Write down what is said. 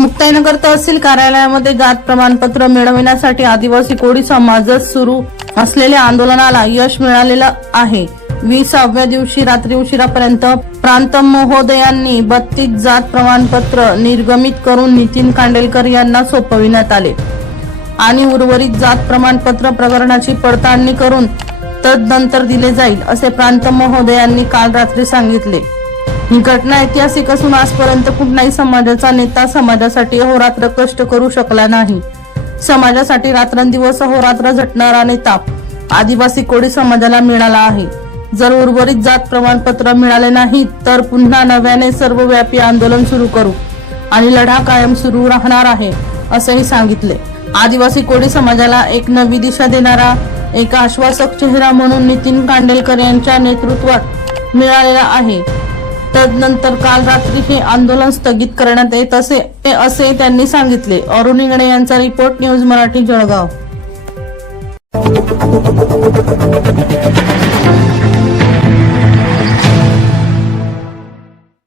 मुक्ताईनगर तहसील कार्यालयामध्ये जात प्रमाणपत्र मिळविण्यासाठी आदिवासी कोळी समाजात सुरू असलेल्या आंदोलनाला यश मिळालेलं आहे. विसाव्या दिवशी रात्री उशिरापर्यंत प्रांत महोदयांनी बत्तीस जात प्रमाणपत्र निर्गमित करून नितीन कांडेलकर यांना सोपविण्यात आले. आणि उर्वरित जात प्रमाणपत्र प्रकरणाची पडताळणी करून तदनंतर दिले जाईल असे प्रांत महोदयांनी काल रात्री सांगितले. ही घटना ऐतिहासिक असून आजपर्यंत कुठलाही समाजाचा नेता समाजासाठी अहोरात्र कष्ट करू शकला नाही. समाजासाठी रात्रंदिवस अहोरात्र झटणारा नेता आदिवासी कोळी समाजाला मिळाला आहे. जर उर्वरित जात प्रमाणपत्र मिळाले नाही तर पुन्हा नव्याने सर्वव्यापी आंदोलन सुरू करू आणि लढा कायम सुरू राहणार आहे असेही सांगितले. आदिवासी कोळी समाजाला एक नवी दिशा देणारा एक आश्वासक चेहरा म्हणून नितीन कांडेलकर यांच्या नेतृत्वात मिळालेला आहे. तदनंतर काल रात्री हे आंदोलन स्थगित करण्यात येत असे असे त्यांनी सांगितले. अरुण इंगणे यांचा रिपोर्ट न्यूज मराठी जळगाव.